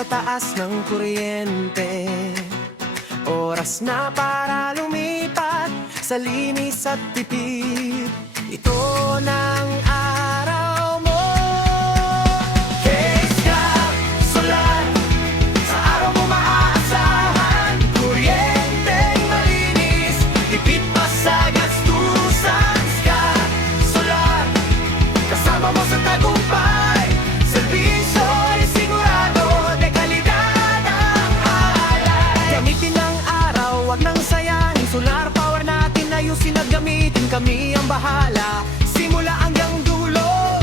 sa taas ng kuryente. Oras na para lumipat sa linis at tipid. Ito ng araw mo. K-Scar Solar, sa araw mo maaasahan. Kuryenteng malinis, tipid pa sa gastusan. Scar Solar, kasama mo sa tagumpay. Servisyo'y sigurado, dekalidad ang alay. Gamitin ng araw, wag nang sayangin. Solar power natin, ayusin at gamitin. Kami ang bahala, simula hanggang dulo.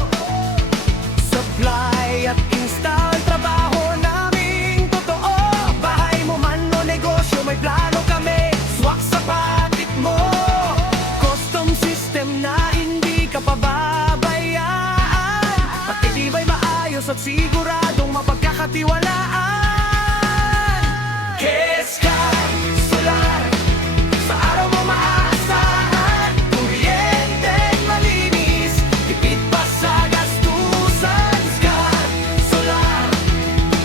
Supply at install, trabaho naming totoo. Bahay mo man o negosyo, may plano kami. Swak sa patit mo. Custom system na hindi ka pababayaan. Patitibay, maayos at siguradong mapagkakatiwalaan. K-Scar Solar, sa araw mo maaasahan. Kuryenteng malinis, tipid pa sa gastusan. Scar Solar,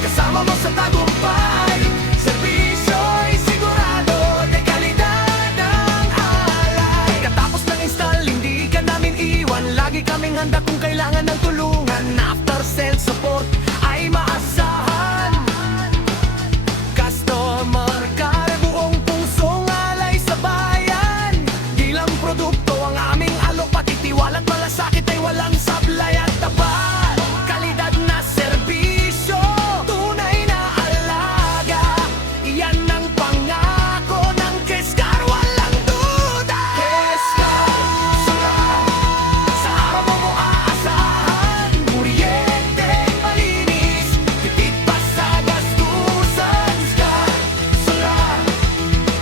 kasama mo sa tagumpay. Servisyo'y sigurado, dekalidad ang alay. Katapos ng install, hindi ka namin iwan. Lagi kaming handa kung kailangan ng tulungan. After sales support ay maasahan. Customer care, buong pusong alay sa bayan. Di lang produkto ang aming alok, pati tiwala't malasakit ay walang sablay at tapat. Kalidad na serbisyo, tunay na alaga. Iyan ang pangako ng K-Scar, walang duda. K-Scar Solar, sa araw mo maaasahan. Kuryenteng malinis, tipid pa sa gastusan. Scar Solar,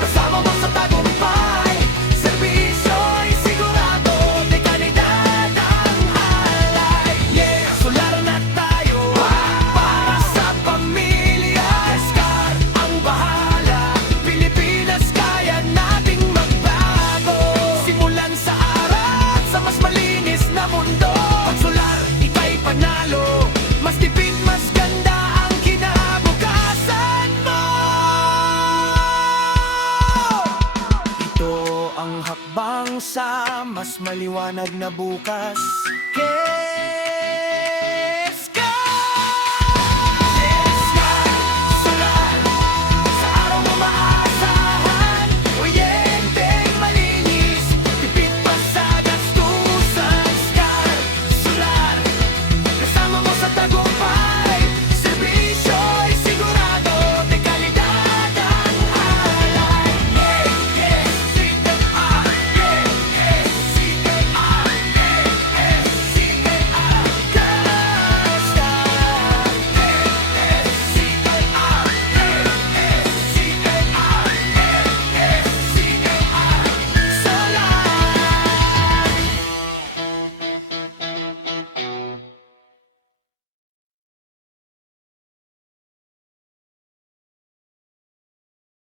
kasama mo sa tagumpay. Servisyo'y sigurado, dekalidad ang alay. Yeah, solar na tayo para sa pamilya. Scar ang bahala, Pilipinas kaya nating magbago. Simulan sa arat, sa mas malinis na mundo. Pag solar, ika'y panalo. Mas tipid, mas ganda ang kinabukasan mo. Ito ang hakbang sa mas maliwanag na bukas.